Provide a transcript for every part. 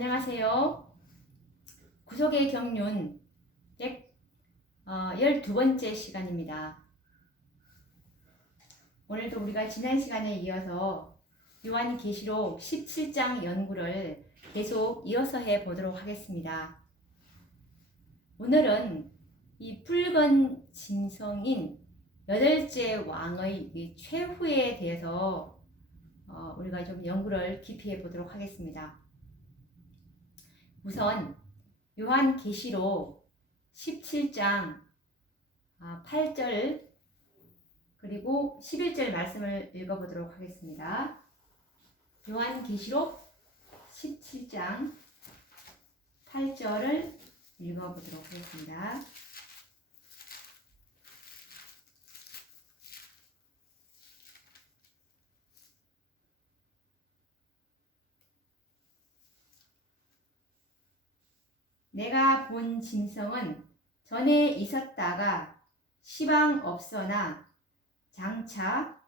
안녕하세요. 구속의 경륜 12번째 시간입니다. 오늘도 우리가 지난 시간에 이어서 요한계시록 17장 연구를 계속 이어서 해보도록 하겠습니다. 오늘은 이 붉은 짐승인 여덟째 왕의 최후에 대해서 우리가 좀 연구를 깊이 해보도록 하겠습니다. 우선 요한계시록 17장 8절 그리고 11절 말씀을 읽어보도록 하겠습니다. 요한계시록 17장 8절을 읽어보도록 하겠습니다. 내가 본 짐승은 전에 있었다가 시방 없어나 장차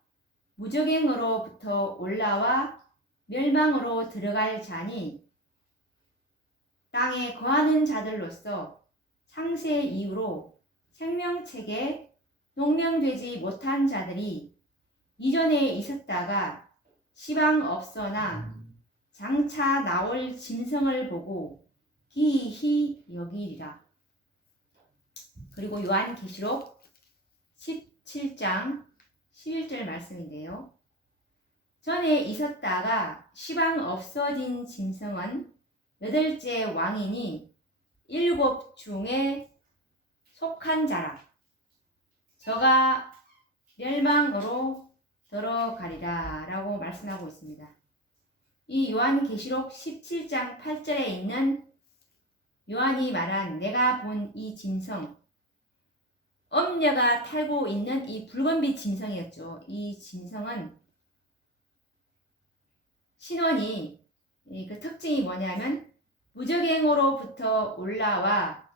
무적행으로부터 올라와 멸망으로 들어갈 자니 땅에 거하는 자들로서 창세 이후로 생명책에 농명되지 못한 자들이 이전에 있었다가 시방 없어나 장차 나올 짐승을 보고 기이히 여기리라. 그리고 요한계시록 17장 11절 말씀인데요. 전에 있었다가 시방 없어진 짐승은 여덟째 왕이니 일곱 중에 속한 자라. 저가 멸망으로 들어가리라 라고 말씀하고 있습니다. 이 요한계시록 17장 8절에 있는 요한이 말한 내가 본 이 짐승, 엄녀가 탈고 있는 이 붉은빛 짐승이었죠. 이 짐승은 신원이 그 특징이 뭐냐면 무적행으로부터 올라와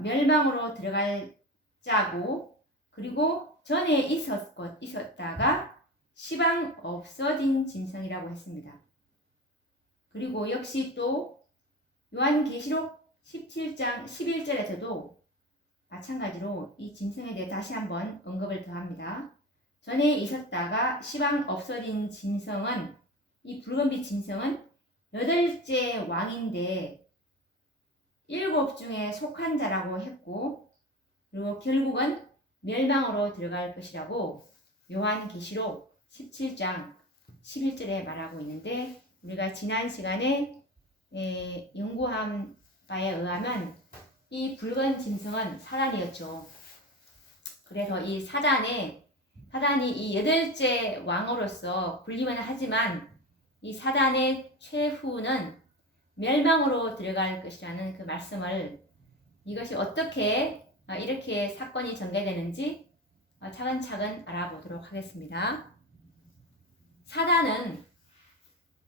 멸망으로 들어갈 자고, 그리고 전에 있었다가 시방 없어진 짐승이라고 했습니다. 그리고 역시 또 요한계시록 17장 11절에서도 마찬가지로 이 짐승에 대해 다시 한번 언급을 더합니다. 전에 있었다가 시방 없어진 짐승은, 이 붉은빛 짐승은 여덟째 왕인데 일곱 중에 속한 자라고 했고, 그리고 결국은 멸망으로 들어갈 것이라고 요한계시록 17장 11절에 말하고 있는데, 우리가 지난 시간에 연구한 바에 의하면 이 붉은 짐승은 사단이었죠. 그래서 이 사단이 이 여덟째 왕으로서 불리면 하지만 이 사단의 최후는 멸망으로 들어갈 것이라는 그 말씀을, 이것이 어떻게 이렇게 사건이 전개되는지 차근차근 알아보도록 하겠습니다. 사단은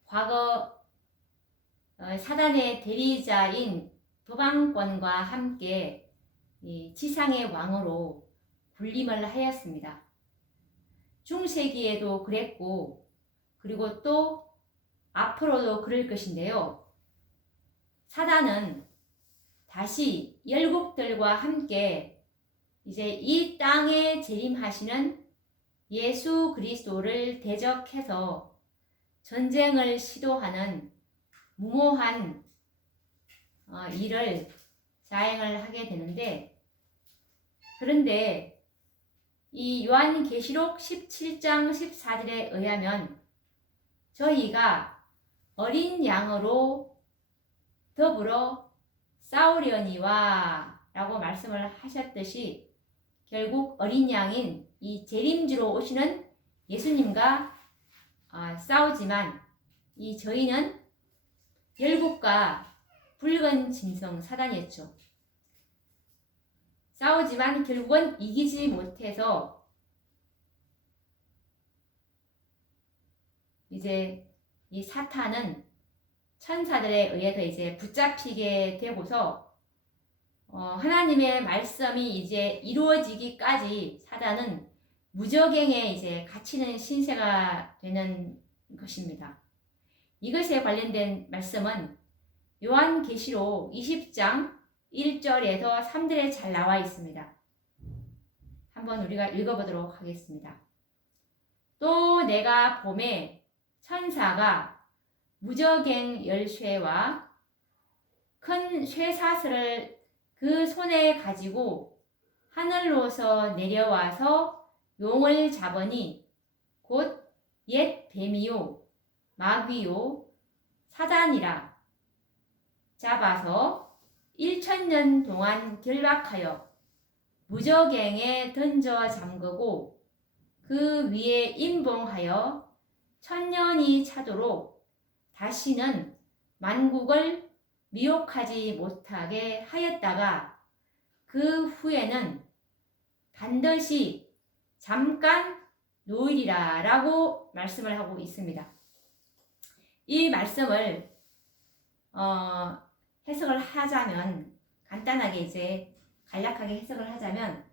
과거 사단의 대리자인 도방권과 함께 지상의 왕으로 군림을 하였습니다. 중세기에도 그랬고, 그리고 또 앞으로도 그럴 것인데요. 사단은 다시 열국들과 함께 이제 이 땅에 재림하시는 예수 그리스도를 대적해서 전쟁을 시도하는 무모한 일을 자행을 하게 되는데, 그런데 이 요한계시록 17장 14절에 의하면 저희가 어린 양으로 더불어 싸우려니와 라고 말씀을 하셨듯이, 결국 어린 양인 이 재림주로 오시는 예수님과 싸우지만, 이 저희는 열국과 붉은 짐승 사단이었죠. 싸우지만 결국은 이기지 못해서 이제 이 사탄은 천사들에 의해서 이제 붙잡히게 되고서 하나님의 말씀이 이제 이루어지기까지 사단은 무적행에 이제 갇히는 신세가 되는 것입니다. 이것에 관련된 말씀은 요한계시록 20장 1절에서 3절에 잘 나와 있습니다. 한번 우리가 읽어보도록 하겠습니다. 또 내가 봄에 천사가 무저갱 열쇠와 큰 쇠사슬을 그 손에 가지고 하늘로서 내려와서 용을 잡으니 곧 옛 뱀이요 마귀요 사단이라 잡아서 1000년 동안 결박하여 무저갱에 던져 잠그고 그 위에 임봉하여 1000년이 차도록 다시는 만국을 미혹하지 못하게 하였다가 그 후에는 반드시 잠깐 놓으리라 라고 말씀을 하고 있습니다. 이 말씀을 해석을 하자면 간단하게 이제 간략하게 해석을 하자면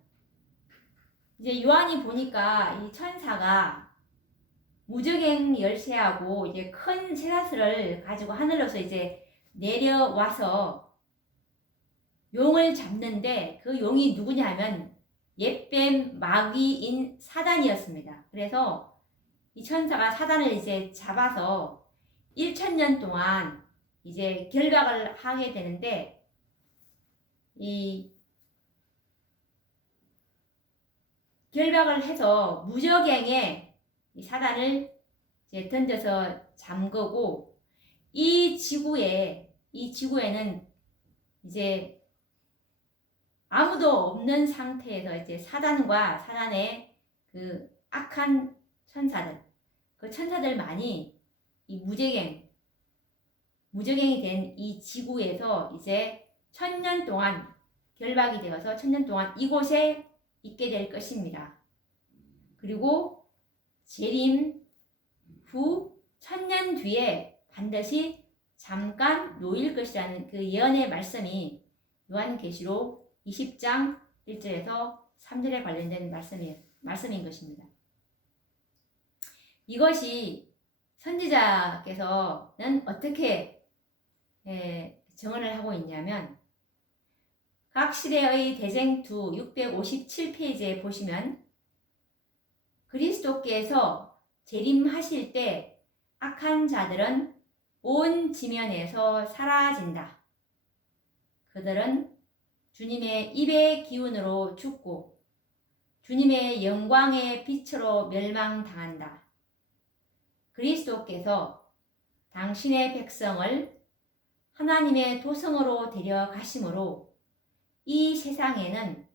이제 요한이 보니까 이 천사가 무저갱 열쇠하고 이제 큰 쇠사슬을 가지고 하늘로서 이제 내려와서 용을 잡는데 그 용이 누구냐 하면 옛뱀 마귀인 사단이었습니다. 그래서 이 천사가 사단을 이제 잡아서 1000년 동안 이제 결박을 하게 되는데 이 결박을 해서 무저갱에 이 사단을 이제 던져서 잠그고 이 지구에는 이제 아무도 없는 상태에서 이제 사단과 사단의 그 악한 천사들, 그 천사들만이 이 무저갱이 된 이 지구에서 이제 1000년 동안 결박이 되어서 1000년 동안 이곳에 있게 될 것입니다. 그리고 재림 후 1000년 뒤에 반드시 잠깐 놓일 것이라는 그 예언의 말씀이 요한계시록 20장 1절에서 3절에 관련된 말씀인 것입니다. 이것이 선지자께서는 어떻게 정언을 하고 있냐면 각 시대의 대쟁투 657페이지에 보시면 그리스도께서 재림하실 때 악한 자들은 온 지면에서 사라진다. 그들은 주님의 입의 기운으로 죽고 주님의 영광의 빛으로 멸망당한다. 그리스도께서 당신의 백성을 하나님의 도성으로 데려가심으로 이 세상에는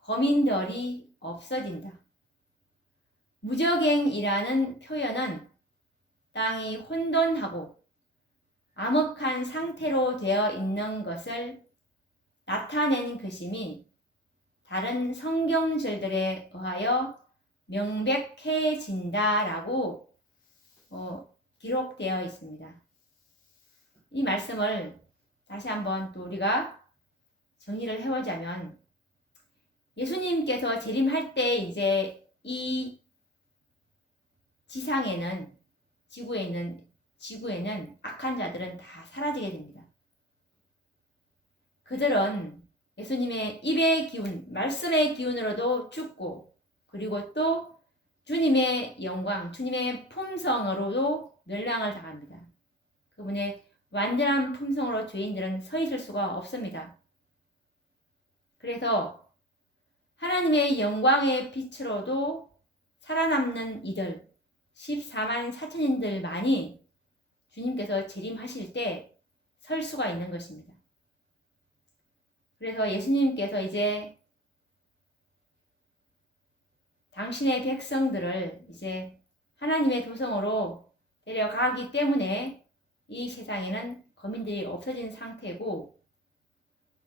거민들이 없어진다. 무저갱이라는 표현은 땅이 혼돈하고 암흑한 상태로 되어 있는 것을 나타낸 것임이 다른 성경절들에 의하여 명백해진다라고 기록되어 있습니다. 이 말씀을 다시 한번 또 우리가 정리를 해보자면 예수님께서 재림할 때 이제 이 지구에는 악한 자들은 다 사라지게 됩니다. 그들은 예수님의 입의 기운, 말씀의 기운으로도 죽고 그리고 또 주님의 영광, 주님의 품성으로도 멸망을 당합니다. 그분의 완전한 품성으로 죄인들은 서 있을 수가 없습니다. 그래서 하나님의 영광의 빛으로도 살아남는 이들 14만 4천인들만이 주님께서 재림하실 때 설 수가 있는 것입니다. 그래서 예수님께서 이제 당신의 백성들을 이제 하나님의 도성으로 데려가기 때문에 이 세상에는 거민들이 없어진 상태고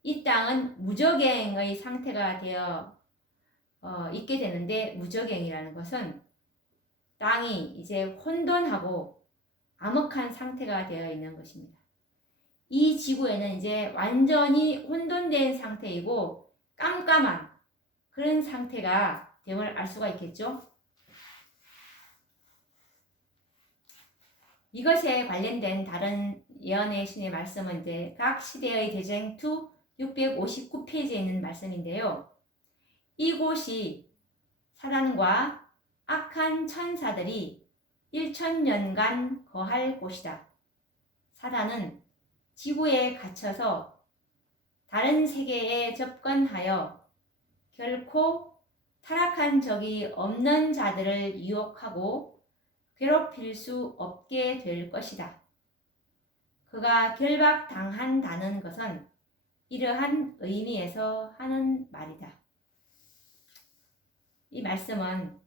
이 땅은 무저갱의 상태가 되어 있게 되는데 무저갱이라는 것은 땅이 이제 혼돈하고 암흑한 상태가 되어 있는 것입니다. 이 지구에는 이제 완전히 혼돈된 상태이고 깜깜한 그런 상태가 됨을 알 수가 있겠죠. 이것에 관련된 다른 예언의 신의 말씀은 이제 각 시대의 대쟁투 659페이지에 있는 말씀인데요. 이곳이 사단과 악한 천사들이 1000년간 거할 곳이다. 사단은 지구에 갇혀서 다른 세계에 접근하여 결코 타락한 적이 없는 자들을 유혹하고 괴롭힐 수 없게 될 것이다. 그가 결박당한다는 것은 이러한 의미에서 하는 말이다. 이 말씀은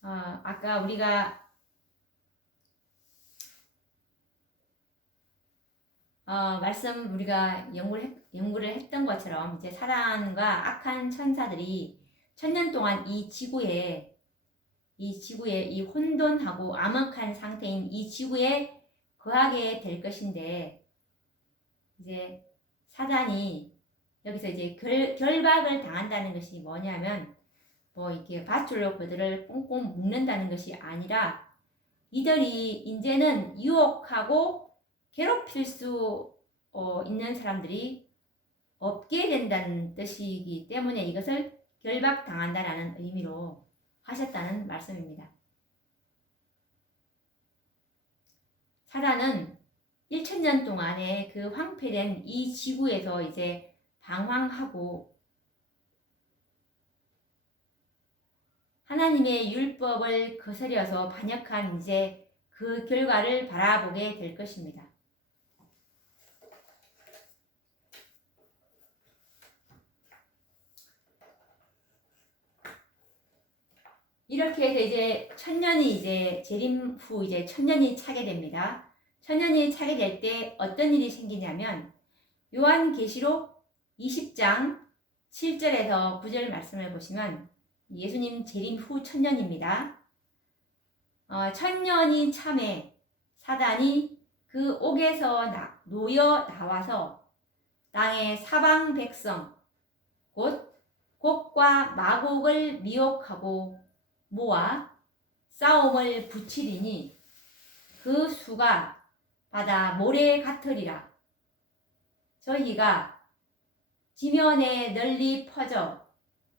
아까 우리가 연구를 했던 것처럼 이제 사단과 악한 천사들이 1000년 동안 이 지구에 이 혼돈하고 암흑한 상태인 이 지구에 거하게 될 것인데, 이제 사단이 여기서 이제 결박을 당한다는 것이 뭐냐면, 뭐 이렇게 밧줄로 그들을 꽁꽁 묶는다는 것이 아니라, 이들이 이제는 유혹하고 괴롭힐 수 있는 사람들이 없게 된다는 뜻이기 때문에 이것을 결박당한다라는 의미로 하셨다는 말씀입니다. 사단은 1000년 동안의 그 황폐된 이 지구에서 이제 방황하고 하나님의 율법을 거스려서 반역한 이제 그 결과를 바라보게 될 것입니다. 이렇게 해서 이제 1000년이 이제 재림 후 이제 1000년이 차게 됩니다. 1000년이 차게 될 때 어떤 일이 생기냐면, 요한계시록 20장 7절에서 9절 말씀을 보시면 예수님 재림 후 1000년입니다. 1000년이 참에 사단이 그 옥에서 놓여 나와서 땅의 사방 백성 곧 곡과 마곡을 미혹하고 모아 싸움을 붙이리니 그 수가 바다 모래 같으리라. 저희가 지면에 널리 퍼져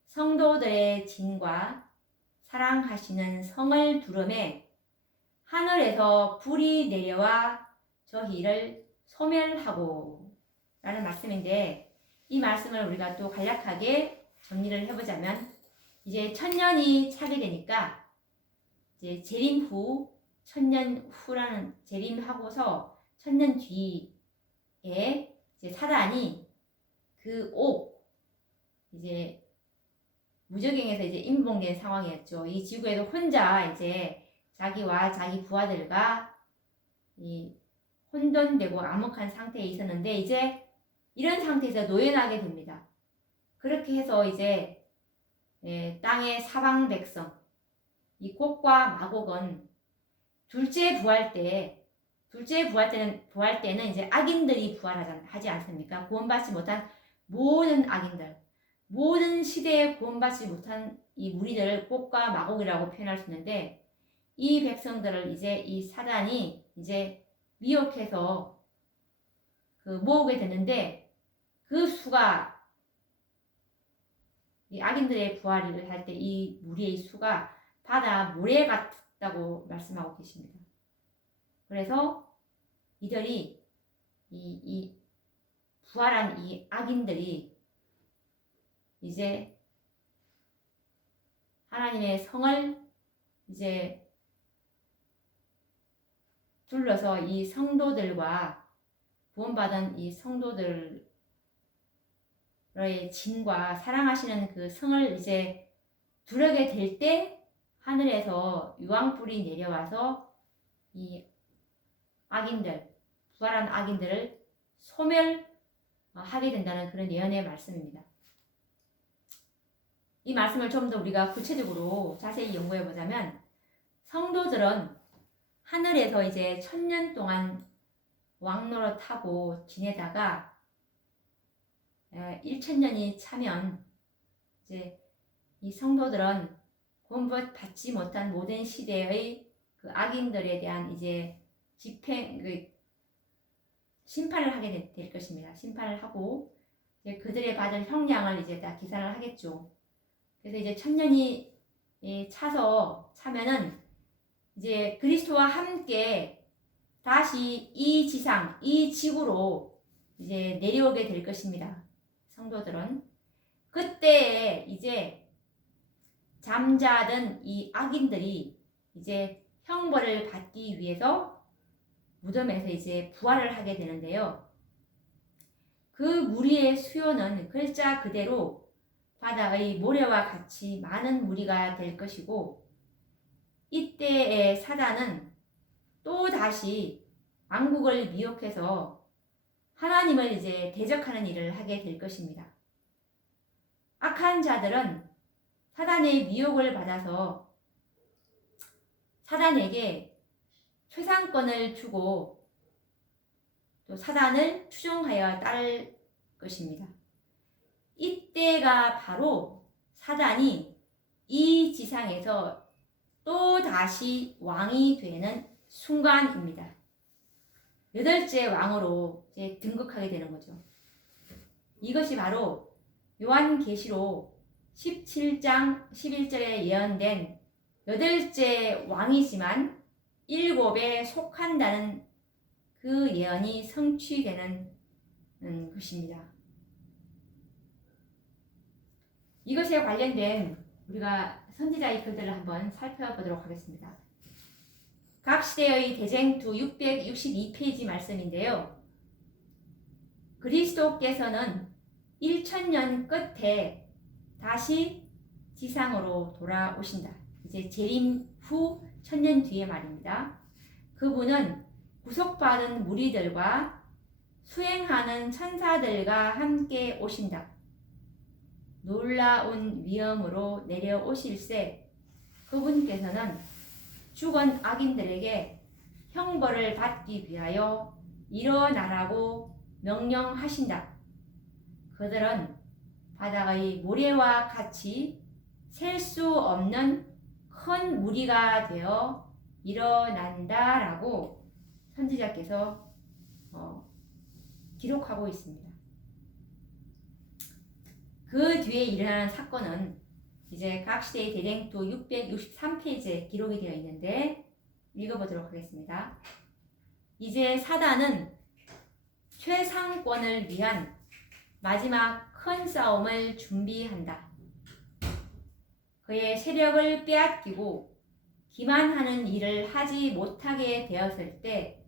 성도들의 진과 사랑하시는 성을 두름에 하늘에서 불이 내려와 저희를 소멸하고 라는 말씀인데, 이 말씀을 우리가 또 간략하게 정리를 해보자면, 이제 1000년이 차게 되니까 이제 재림 후 1000년 후라는 재림하고서 1000년 뒤에 이제 사단이 그 옥 이제 무저갱에서 이제 임봉된 상황이었죠. 이 지구에서 혼자 이제 자기와 자기 부하들과 이 혼돈되고 암흑한 상태에 있었는데, 이제 이런 상태에서 노예나게 됩니다. 그렇게 해서 이제 땅의 사방 백성, 이 곡과 마곡은 둘째 부활 때는 이제 악인들이 부활하지 않습니까? 구원받지 못한 모든 악인들, 모든 시대에 구원받지 못한 이 무리들을 곡과 마곡이라고 표현할 수 있는데, 이 백성들을 이제 이 사단이 이제 미혹해서 그 모으게 되는데, 그 수가 이 악인들의 부활을 할 때 이 무리의 수가 바다 모래 같다고 말씀하고 계십니다. 그래서 이들이 이 부활한 이 악인들이 이제 하나님의 성을 이제 둘러서 이 성도들과 구원받은 이 성도들의 진과 사랑하시는 그 성을 이제 두르게 될 때 하늘에서 유황불이 내려와서 이 악인들, 부활한 악인들을 소멸하게 된다는 그런 예언의 말씀입니다. 이 말씀을 좀 더 우리가 구체적으로 자세히 연구해 보자면, 성도들은 하늘에서 이제 1000년 동안 왕노릇하고 지내다가 1000년이 차면 이제 이 성도들은 구원받지 못한 모든 시대의 그 악인들에 대한 이제 심판을 하게 될 것입니다. 심판을 하고 이제 그들의 받을 형량을 이제 다 계산을 하겠죠. 그래서 이제 천년이 차면은 이제 그리스도와 함께 다시 이 지상, 이 지구로 이제 내려오게 될 것입니다. 성도들은 그때에 이제 잠자던 이 악인들이 이제 형벌을 받기 위해서 무덤에서 이제 부활을 하게 되는데요. 그 무리의 수요는 글자 그대로 바다의 모래와 같이 많은 무리가 될 것이고, 이때의 사단은 또 다시 왕국을 미혹해서 하나님을 이제 대적하는 일을 하게 될 것입니다. 악한 자들은 사단의 미혹을 받아서 사단에게 최상권을 주고 또 사단을 추종하여 따를 것입니다. 이때가 바로 사단이 이 지상에서 또 다시 왕이 되는 순간입니다. 8째 왕으로 이제 등극하게 되는 거죠. 이것이 바로 요한계시록 17장 11절에 예언된 8째 왕이지만 7에 속한다는 그 예언이 성취되는 것입니다. 이것에 관련된 우리가 선지자의 글들을 한번 살펴보도록 하겠습니다. 각 시대의 대쟁투 662페이지 말씀인데요. 그리스도께서는 1000년 끝에 다시 지상으로 돌아오신다. 이제 재림 후 1000년 뒤의 말입니다. 그분은 구속받은 무리들과 수행하는 천사들과 함께 오신다. 놀라운 위엄으로 내려오실세 그분께서는 죽은 악인들에게 형벌을 받기 위하여 일어나라고 명령하신다. 그들은 바다의 모래와 같이 셀 수 없는 큰 무리가 되어 일어난다라고 선지자께서 기록하고 있습니다. 그 뒤에 일어나는 사건은 이제 각 시대의 대쟁투 663페이지에 기록이 되어 있는데 읽어보도록 하겠습니다. 이제 사단은 최상권을 위한 마지막 큰 싸움을 준비한다. 그의 세력을 빼앗기고 기만하는 일을 하지 못하게 되었을 때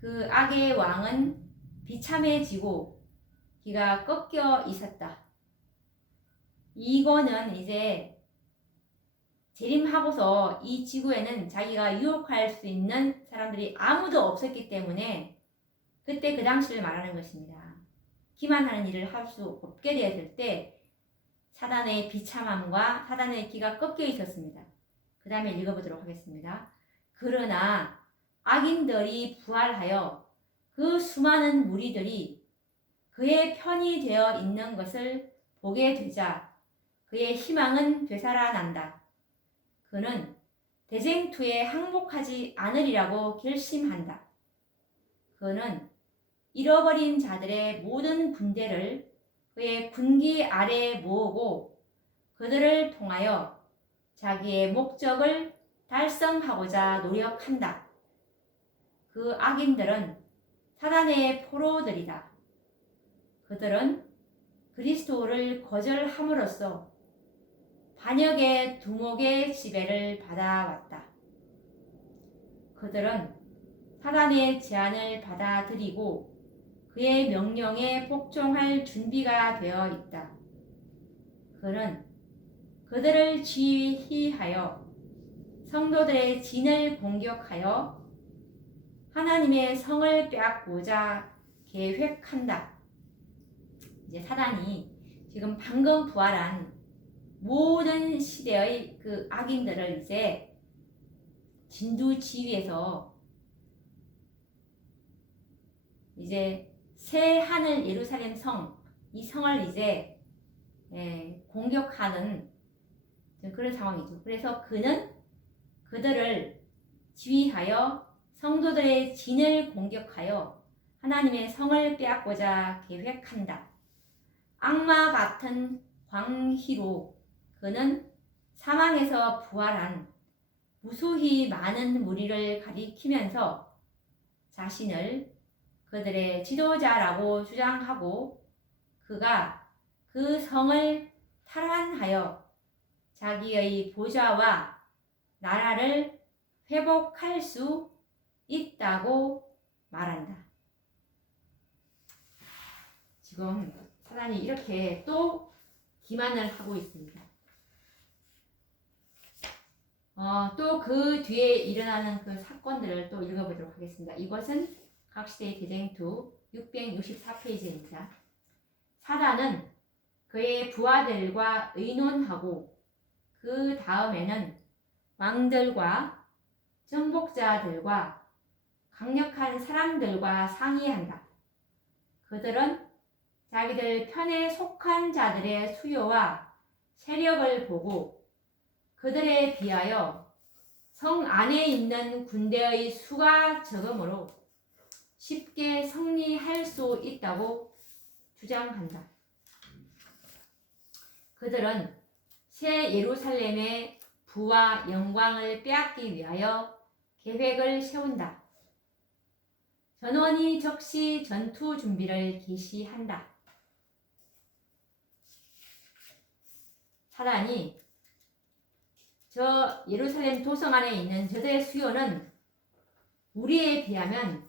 그 악의 왕은 비참해지고 기가 꺾여 있었다. 이거는 이제 재림하고서 이 지구에는 자기가 유혹할 수 있는 사람들이 아무도 없었기 때문에 그때 그 당시를 말하는 것입니다. 기만하는 일을 할 수 없게 되었을 때 사단의 비참함과 사단의 기가 꺾여 있었습니다. 그 다음에 읽어보도록 하겠습니다. 그러나 악인들이 부활하여 그 수많은 무리들이 그의 편이 되어 있는 것을 보게 되자 그의 희망은 되살아난다. 그는 대쟁투에 항복하지 않으리라고 결심한다. 그는 잃어버린 자들의 모든 군대를 그의 군기 아래에 모으고 그들을 통하여 자기의 목적을 달성하고자 노력한다. 그 악인들은 사단의 포로들이다. 그들은 그리스도를 거절함으로써 반역의 두목의 지배를 받아왔다. 그들은 사단의 제안을 받아들이고 그의 명령에 복종할 준비가 되어 있다. 그는 그들을 지휘하여 성도들의 진을 공격하여 하나님의 성을 빼앗고자 계획한다. 이제 사단이 지금 방금 부활한 모든 시대의 그 악인들을 이제 진두지휘해서 이제 새 하늘 예루살렘 성, 이 성을 이제 공격하는 그런 상황이죠. 그래서 그는 그들을 지휘하여 성도들의 진을 공격하여 하나님의 성을 빼앗고자 계획한다. 악마 같은 광희로 그는 사망에서 부활한 무수히 많은 무리를 가리키면서 자신을 그들의 지도자라고 주장하고 그가 그 성을 탈환하여 자기의 보좌와 나라를 회복할 수 있다고 말한다. 지금 사단이 이렇게 또 기만을 하고 있습니다. 또 그 뒤에 일어나는 그 사건들을 또 읽어보도록 하겠습니다. 이것은 각시대의 대쟁투 664페이지입니다. 사단은 그의 부하들과 의논하고 그 다음에는 왕들과 정복자들과 강력한 사람들과 상의한다. 그들은 자기들 편에 속한 자들의 수요와 세력을 보고 그들에 비하여 성 안에 있는 군대의 수가 적으므로 쉽게 승리할 수 있다고 주장한다. 그들은 새 예루살렘의 부와 영광을 빼앗기 위하여 계획을 세운다. 전원이 즉시 전투 준비를 개시한다. 사단이 저 예루살렘 도성 안에 있는 저들의 수요는 우리에 비하면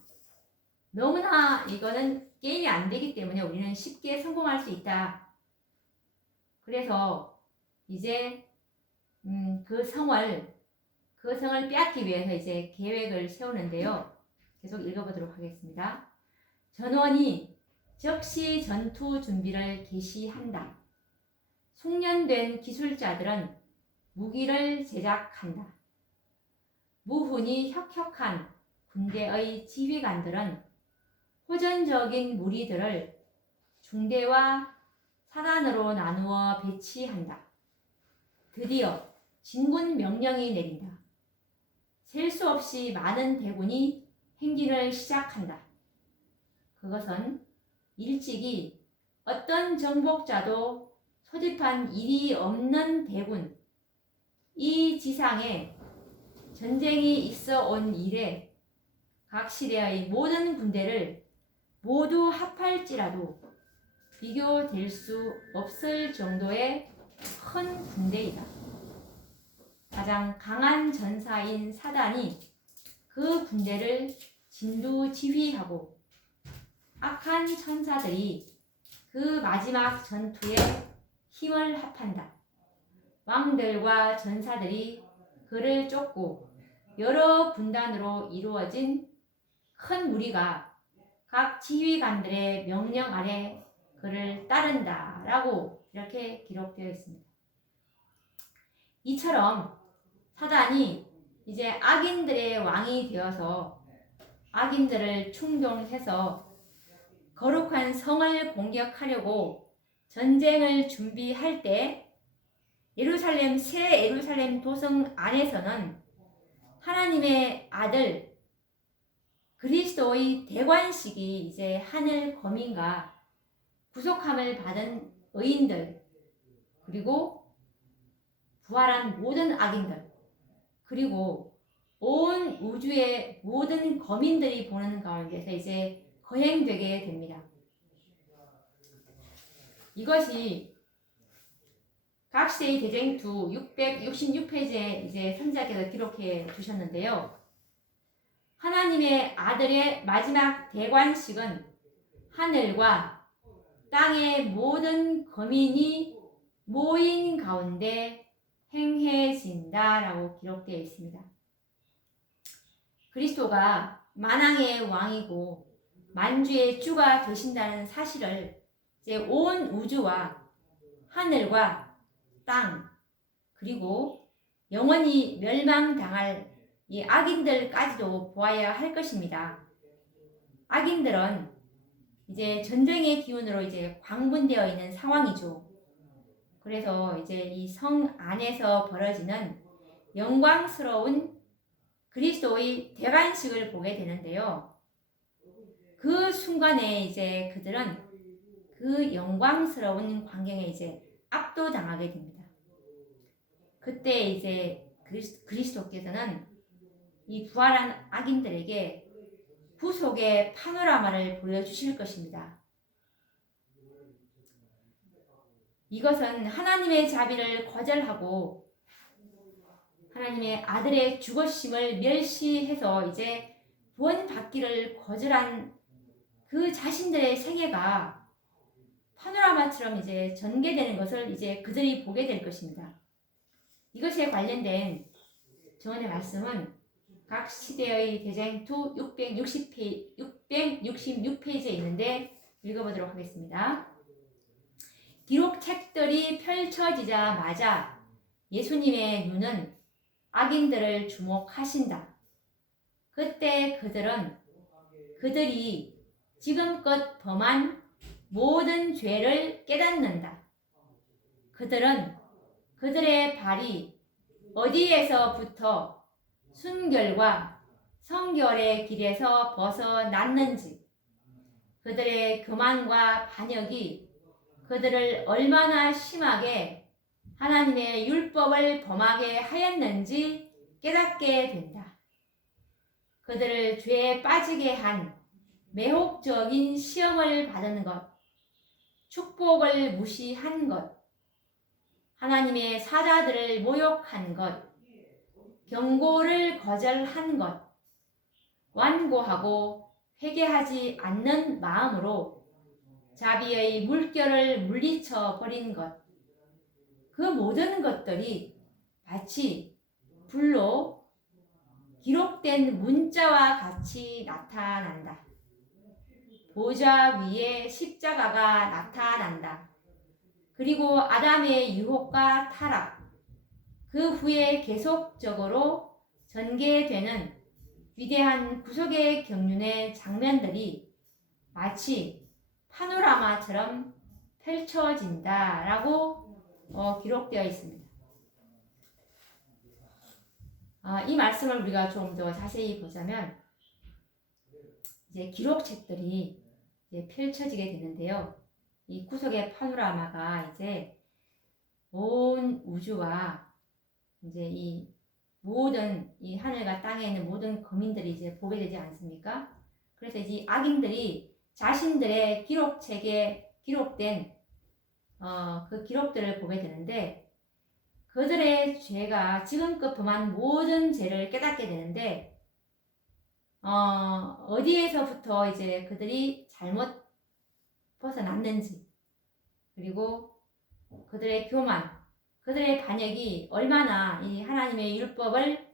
너무나 이거는 게임이 안 되기 때문에 우리는 쉽게 성공할 수 있다. 그래서 이제 그 성을 빼앗기 위해서 이제 계획을 세우는데요. 계속 읽어보도록 하겠습니다. 전원이 즉시 전투 준비를 개시한다. 숙련된 기술자들은 무기를 제작한다. 무훈이 혁혁한 군대의 지휘관들은 호전적인 무리들을 중대와 사단으로 나누어 배치한다. 드디어 진군 명령이 내린다. 셀 수 없이 많은 대군이 행진을 시작한다. 그것은 일찍이 어떤 정복자도 소집한 일이 없는 대군, 이 지상에 전쟁이 있어 온 이래 각 시대의 모든 군대를 모두 합할지라도 비교될 수 없을 정도의 큰 군대이다. 가장 강한 전사인 사단이 그 군대를 진두지휘하고 악한 천사들이 그 마지막 전투에 힘을 합한다. 왕들과 전사들이 그를 쫓고 여러 군단으로 이루어진 큰 무리가 각 지휘관들의 명령 아래 그를 따른다 라고 이렇게 기록되어 있습니다. 이처럼 사단이 이제 악인들의 왕이 되어서 악인들을 충동해서 거룩한 성을 공격하려고 전쟁을 준비할 때 새 예루살렘 도성 안에서는 하나님의 아들 그리스도의 대관식이 이제 하늘 거민과 구속함을 받은 의인들, 그리고 부활한 모든 악인들, 그리고 온 우주의 모든 거민들이 보는 가운데서 이제 거행되게 됩니다. 이것이 각시대의 대쟁투 666페이지에 이제 선지자께서 기록해 주셨는데요. 하나님의 아들의 마지막 대관식은 하늘과 땅의 모든 거민이 모인 가운데 행해진다라고 기록되어 있습니다. 그리스도가 만왕의 왕이고 만주의 주가 되신다는 사실을 이제 온 우주와 하늘과 땅, 그리고 영원히 멸망당할 이 악인들까지도 보아야 할 것입니다. 악인들은 이제 전쟁의 기운으로 이제 광분되어 있는 상황이죠. 그래서 이제 이 성 안에서 벌어지는 영광스러운 그리스도의 대관식을 보게 되는데요. 그 순간에 이제 그들은 그 영광스러운 광경에 이제 압도당하게 됩니다. 그때 이제 그리스도께서는 이 부활한 악인들에게 구속의 파노라마를 보여주실 것입니다. 이것은 하나님의 자비를 거절하고 하나님의 아들의 죽으심을 멸시해서 이제 구원받기를 거절한 그 자신들의 생애가 파노라마처럼 이제 전개되는 것을 이제 그들이 보게 될 것입니다. 이것에 관련된 저의 말씀은 각 시대의 대쟁투 666페이지에 있는데 읽어보도록 하겠습니다. 기록책들이 펼쳐지자마자 예수님의 눈은 악인들을 주목하신다. 그때 그들이 지금껏 범한 모든 죄를 깨닫는다. 그들은 그들의 발이 어디에서부터 순결과 성결의 길에서 벗어났는지, 그들의 교만과 반역이 그들을 얼마나 심하게 하나님의 율법을 범하게 하였는지 깨닫게 된다. 그들을 죄에 빠지게 한 매혹적인 시험을 받는 것, 축복을 무시한 것, 하나님의 사자들을 모욕한 것, 경고를 거절한 것, 완고하고 회개하지 않는 마음으로 자비의 물결을 물리쳐 버린 것, 그 모든 것들이 마치 불로 기록된 문자와 같이 나타난다. 보좌 위에 십자가가 나타난다. 그리고 아담의 유혹과 타락, 그 후에 계속적으로 전개되는 위대한 구속의 경륜의 장면들이 마치 파노라마처럼 펼쳐진다라고 기록되어 있습니다. 이 말씀을 우리가 좀 더 자세히 보자면 이제 기록책들이 이제 펼쳐지게 되는데요. 이 구속의 파노라마가 이제 온 우주와 이제 이 모든 이 하늘과 땅에 있는 모든 거민들이 이제 보게 되지 않습니까? 그래서 이제 악인들이 자신들의 기록책에 기록된 그 기록들을 보게 되는데 그들의 죄가 지금껏 범한 모든 죄를 깨닫게 되는데 어디에서부터 이제 그들이 잘못 벗어났는지 그리고 그들의 교만, 그들의 반역이 얼마나 이 하나님의 율법을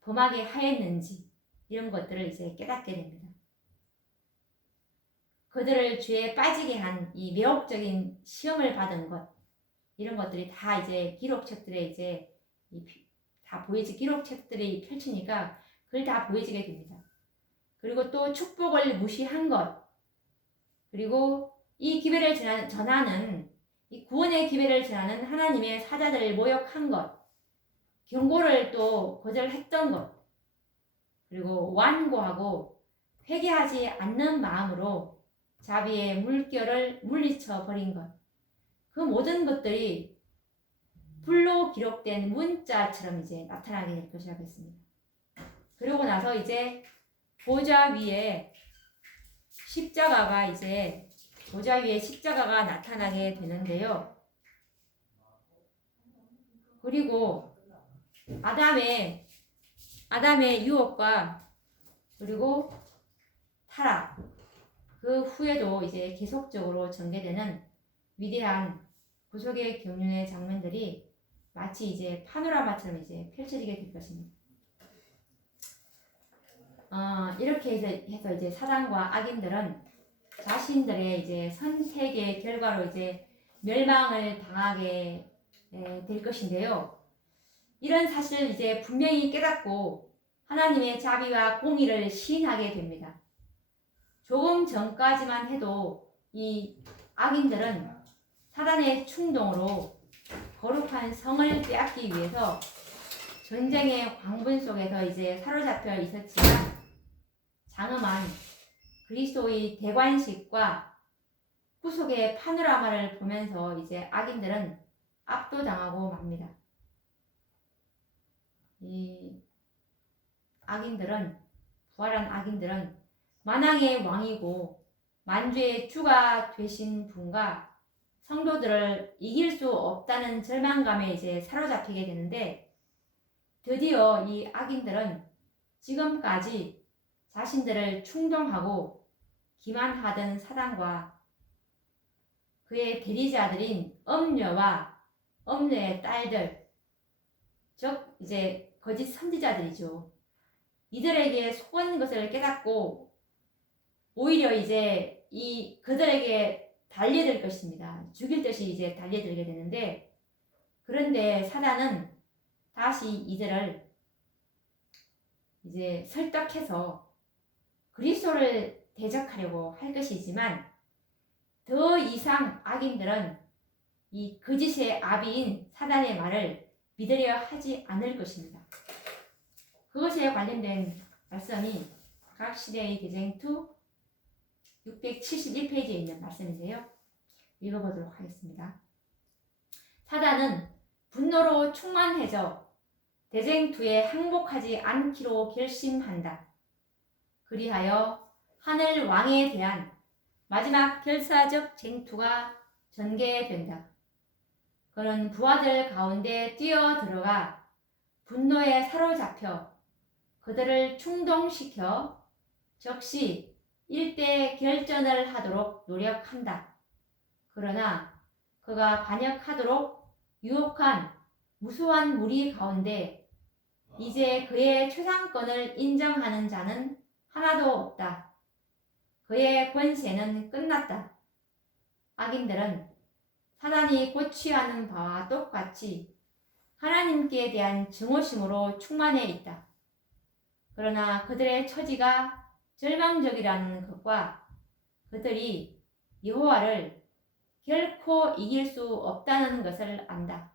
범하게 하였는지 이런 것들을 이제 깨닫게 됩니다. 그들을 죄에 빠지게 한 이 매혹적인 시험을 받은 것 이런 것들이 다 이제 기록책들에 이제 다 기록책들이 펼치니까 그걸 다 보여지게 됩니다. 그리고 또 축복을 무시한 것 그리고 이 기회를 전하는 이 구원의 기회를 전하는 하나님의 사자들을 모욕한 것, 경고를 또 거절했던 것, 그리고 완고하고 회개하지 않는 마음으로 자비의 물결을 물리쳐 버린 것, 그 모든 것들이 불로 기록된 문자처럼 이제 나타나게 될 것이라고 했습니다. 그러고 나서 이제 보좌 위에 십자가가 나타나게 되는데요. 그리고 아담의 유혹과 그리고 타락 그 후에도 이제 계속적으로 전개되는 위대한 구속의 경륜의 장면들이 마치 이제 파노라마처럼 이제 펼쳐지게 될 것입니다. 이렇게 해서 이제 사단과 악인들은 자신들의 이제 선택의 결과로 이제 멸망을 당하게 될 것인데요. 이런 사실을 이제 분명히 깨닫고 하나님의 자비와 공의를 시인하게 됩니다. 조금 전까지만 해도 이 악인들은 사단의 충동으로 거룩한 성을 빼앗기 위해서 전쟁의 광분 속에서 이제 사로잡혀 있었지만 장엄한 그리스도의 대관식과 후속의 파노라마를 보면서 이제 악인들은 압도당하고 맙니다. 이 부활한 악인들은 만왕의 왕이고 만주의 주가 되신 분과 성도들을 이길 수 없다는 절망감에 이제 사로잡히게 되는데, 드디어 이 악인들은 지금까지 자신들을 충동하고 기만하던 사단과 그의 대리자들인 엄녀와 엄녀의 딸들, 즉 이제 거짓 선지자들이죠. 이들에게 속은 것을 깨닫고 오히려 이제 그들에게 달려들 것입니다. 죽일 듯이 이제 달려들게 되는데, 그런데 사단은 다시 이들을 이제 설득해서 그리스도를 대적하려고 할 것이지만, 더 이상 악인들은 이 거짓의 아비인 사단의 말을 믿으려 하지 않을 것입니다. 그것에 관련된 말씀이 각시대의 대쟁2 671페이지에 있는 말씀인데요. 읽어보도록 하겠습니다. 사단은 분노로 충만해져 대쟁2에 항복하지 않기로 결심한다. 그리하여 하늘 왕에 대한 마지막 결사적 쟁투가 전개된다. 그는 부하들 가운데 뛰어들어가 분노에 사로잡혀 그들을 충동시켜 즉시 일대 결전을 하도록 노력한다. 그러나 그가 반역하도록 유혹한 무수한 무리 가운데 이제 그의 최상권을 인정하는 자는 하나도 없다. 그의 권세는 끝났다. 악인들은 사단이 고취하는 바와 똑같이 하나님께 대한 증오심으로 충만해 있다. 그러나 그들의 처지가 절망적이라는 것과 그들이 여호와를 결코 이길 수 없다는 것을 안다.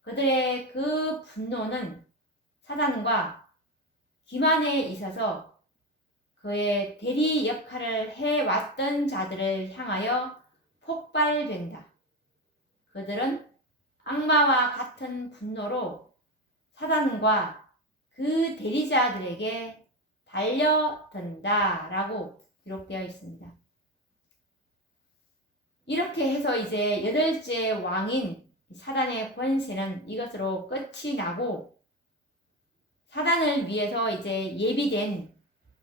그들의 그 분노는 사단과 기만에 있어서 그의 대리 역할을 해왔던 자들을 향하여 폭발된다. 그들은 악마와 같은 분노로 사단과 그 대리자들에게 달려든다 라고 기록되어 있습니다. 이렇게 해서 이제 8째 왕인 사단의 권세는 이것으로 끝이 나고, 사단을 위해서 이제 예비된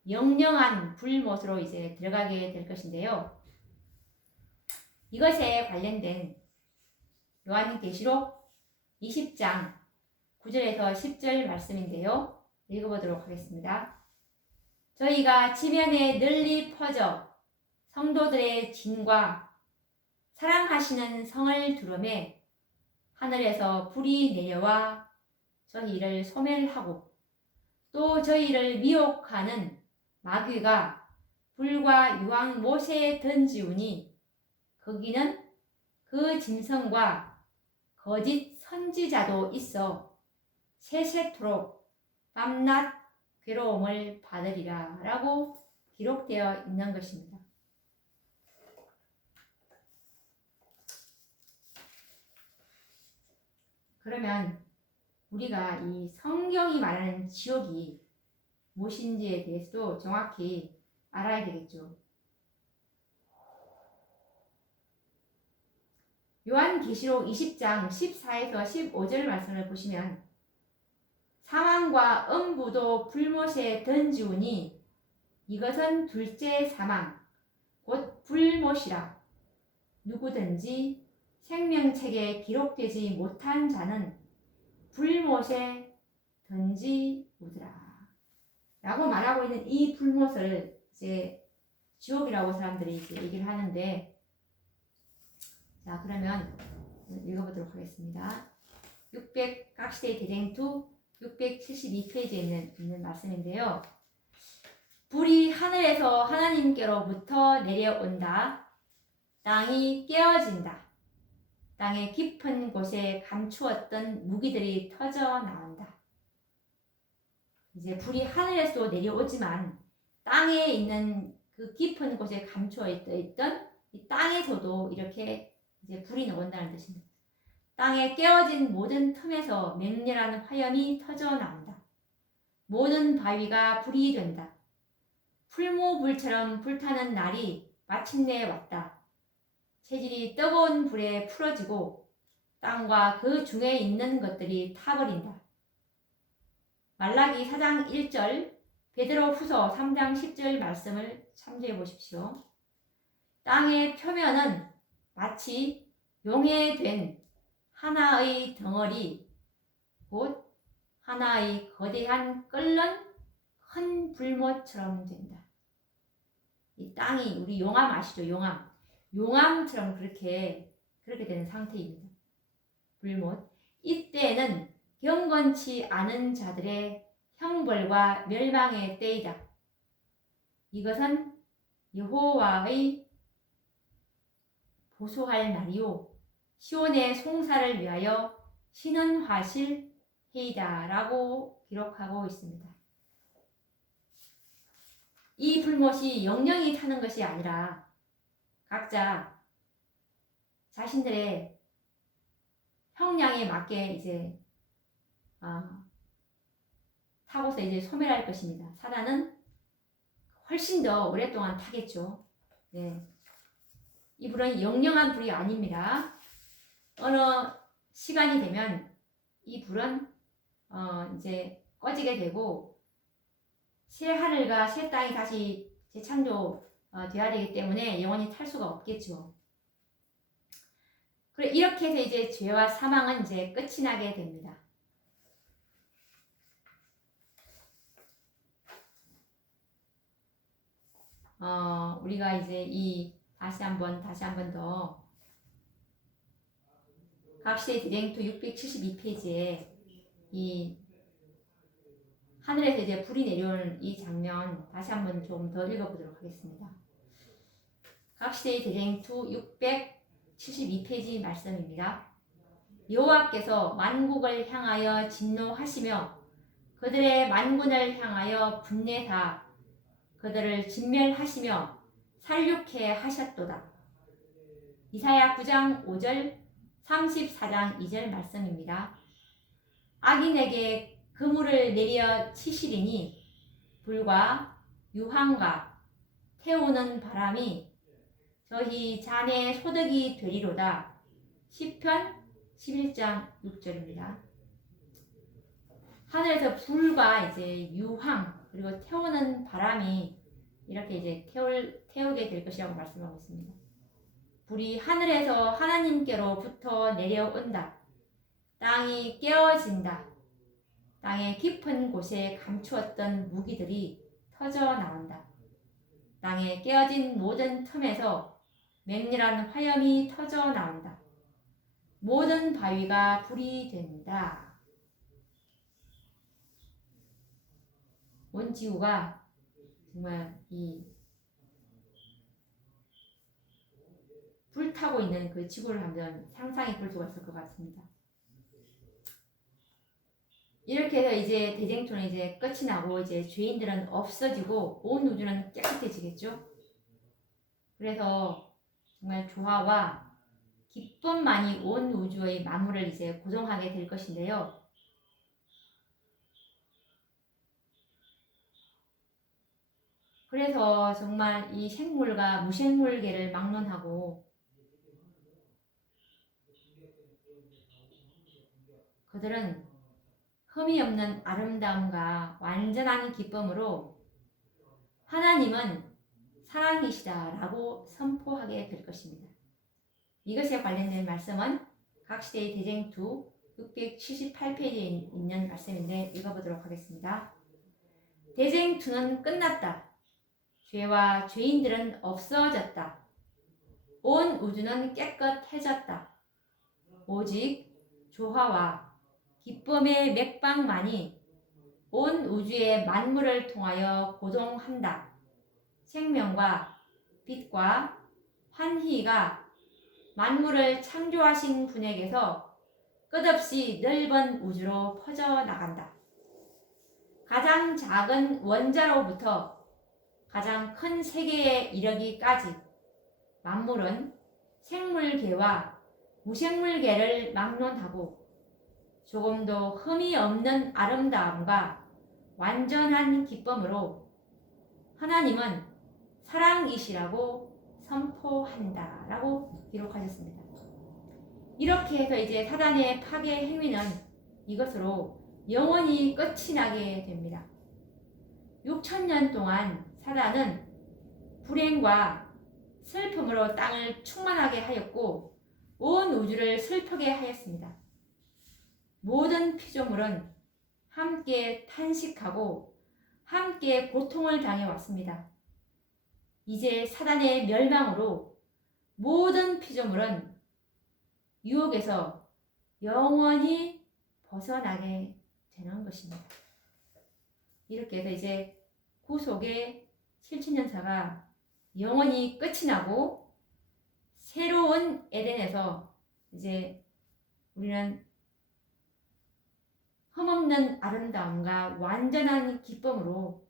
영영한 불못으로 이제 들어가게 될 것인데요. 이것에 관련된 요한계시록 20장 9절에서 10절 말씀인데요. 읽어보도록 하겠습니다. 저희가 지면에 널리 퍼져 성도들의 진과 사랑하시는 성을 두름에 하늘에서 불이 내려와 저희를 소멸하고 또 저희를 미혹하는 마귀가 불과 유황 못에 던지우니 거기는 그 짐승과 거짓 선지자도 있어 세세토록 밤낮 괴로움을 받으리라 라고 기록되어 있는 것입니다. 그러면 우리가 이 성경이 말하는 지옥이 무엇인지에 대해서도 정확히 알아야 되겠죠. 요한계시록 20장 14에서 15절 말씀을 보시면 사망과 음부도 불못에 던지우니 이것은 둘째 사망 곧 불못이라. 누구든지 생명책에 기록되지 못한 자는 불못에 던지우더라 라고 말하고 있는 이 불못을 이제 지옥이라고 사람들이 이제 얘기를 하는데, 자, 그러면 읽어보도록 하겠습니다. 각시대의 대쟁2 672페이지에 있는 말씀인데요. 불이 하늘에서 하나님께로부터 내려온다. 땅이 깨어진다. 땅의 깊은 곳에 감추었던 무기들이 터져 나온다. 이제 불이 하늘에서 내려오지만 땅에 있는 그 깊은 곳에 감추어 있던 이 땅에서도 이렇게 이제 불이 나온다는 뜻입니다. 땅에 깨어진 모든 틈에서 맹렬한 화염이 터져 나온다. 모든 바위가 불이 된다. 풀무불처럼 불타는 날이 마침내 왔다. 체질이 뜨거운 불에 풀어지고 땅과 그 중에 있는 것들이 타버린다. 말라기 4장 1절, 베드로 후서 3장 10절 말씀을 참조해 보십시오. 땅의 표면은 마치 용해된 하나의 덩어리, 곧 하나의 거대한 끓는 큰 불못처럼 된다. 이 땅이 우리 용암 아시죠? 용암처럼 그렇게 되는 상태입니다. 불못. 이때는 경건치 않은 자들의 형벌과 멸망의 때이다. 이것은 여호와의 보소할 날이요 시온의 송사를 위하여 신원하실 해이다 라고 기록하고 있습니다. 이 불못이 영영이 타는 것이 아니라 각자 자신들의 형량에 맞게 이제 타고서 이제 소멸할 것입니다. 사단은 훨씬 더 오랫동안 타겠죠. 네. 이 불은 영영한 불이 아닙니다. 어느 시간이 되면 이 불은 이제 꺼지게 되고 새 하늘과 새 땅이 다시 재창조 돼야 되기 때문에 영원히 탈 수가 없겠죠. 그래 이렇게 해서 이제 죄와 사망은 이제 끝이 나게 됩니다. 우리가 이제 다시 한번 더 각시의 대쟁투 672페이지에 이 하늘에서 이제 불이 내려오는 이 장면 다시 한번 좀 더 읽어보도록 하겠습니다. 각시의 대쟁투 672페이지 말씀입니다. 여호와께서 만국을 향하여 진노하시며 그들의 만군을 향하여 분내사 그들을 진멸하시며 살육해 하셨도다. 이사야 9장 5절 34장 2절 말씀입니다. 악인에게 그물을 내려 치시리니 불과 유황과 태우는 바람이 저희 잔의 소득이 되리로다. 시편 11장 6절입니다. 하늘에서 불과 이제 유황 그리고 태우는 바람이 이렇게 이제 태우게 될 것이라고 말씀하고 있습니다. 불이 하늘에서 하나님께로부터 내려온다. 땅이 깨어진다. 땅의 깊은 곳에 감추었던 무기들이 터져 나온다. 땅에 깨어진 모든 틈에서 맹렬한 화염이 터져 나온다. 모든 바위가 불이 된다. 온 지구가 정말 이 불타고 있는 그 지구를 한번 상상해 볼 수가 있을 것 같습니다. 이렇게 해서 이제 대쟁투는 이제 끝이 나고 이제 죄인들은 없어지고 온 우주는 깨끗해지겠죠. 그래서 정말 조화와 기쁨만이 온 우주의 만물을 이제 고정하게 될 것인데요. 그래서 정말 이 생물과 무생물계를 막론하고 그들은 흠이 없는 아름다움과 완전한 기쁨으로 하나님은 사랑이시다라고 선포하게 될 것입니다. 이것에 관련된 말씀은 각시대의 대쟁투 678페이지에 있는 말씀인데 읽어보도록 하겠습니다. 대쟁투는 끝났다. 죄와 죄인들은 없어졌다. 온 우주는 깨끗해졌다. 오직 조화와 기쁨의 맥박만이 온 우주의 만물을 통하여 고정한다. 생명과 빛과 환희가 만물을 창조하신 분에게서 끝없이 넓은 우주로 퍼져나간다. 가장 작은 원자로부터 가장 큰 세계에 이르기까지 만물은 생물계와 무생물계를 막론하고 조금도 흠이 없는 아름다움과 완전한 기쁨으로 하나님은 사랑이시라고 선포한다 라고 기록하셨습니다. 이렇게 해서 이제 사단의 파괴 행위는 이것으로 영원히 끝이 나게 됩니다. 6,000년 동안 사단은 불행과 슬픔으로 땅을 충만하게 하였고 온 우주를 슬프게 하였습니다. 모든 피조물은 함께 탄식하고 함께 고통을 당해왔습니다. 이제 사단의 멸망으로 모든 피조물은 유혹에서 영원히 벗어나게 되는 것입니다. 이렇게 해서 이제 구속의 7,000년사가 영원히 끝이 나고 새로운 에덴에서 이제 우리는 흠없는 아름다움과 완전한 기쁨으로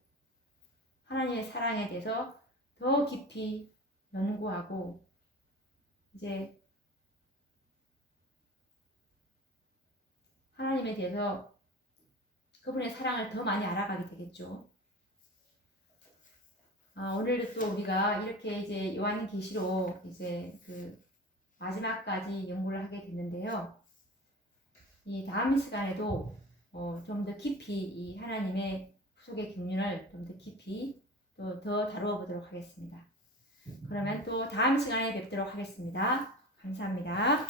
하나님의 사랑에 대해서 더 깊이 연구하고 이제 하나님에 대해서 그분의 사랑을 더 많이 알아가게 되겠죠. 오늘도 또 우리가 이렇게 이제 요한계시록 이제 그 마지막까지 연구를 하게 됐는데요. 이 다음 시간에도 좀 더 깊이 이 하나님의 구속의 경륜을 좀 더 깊이 또 더 다루어 보도록 하겠습니다. 그러면 또 다음 시간에 뵙도록 하겠습니다. 감사합니다.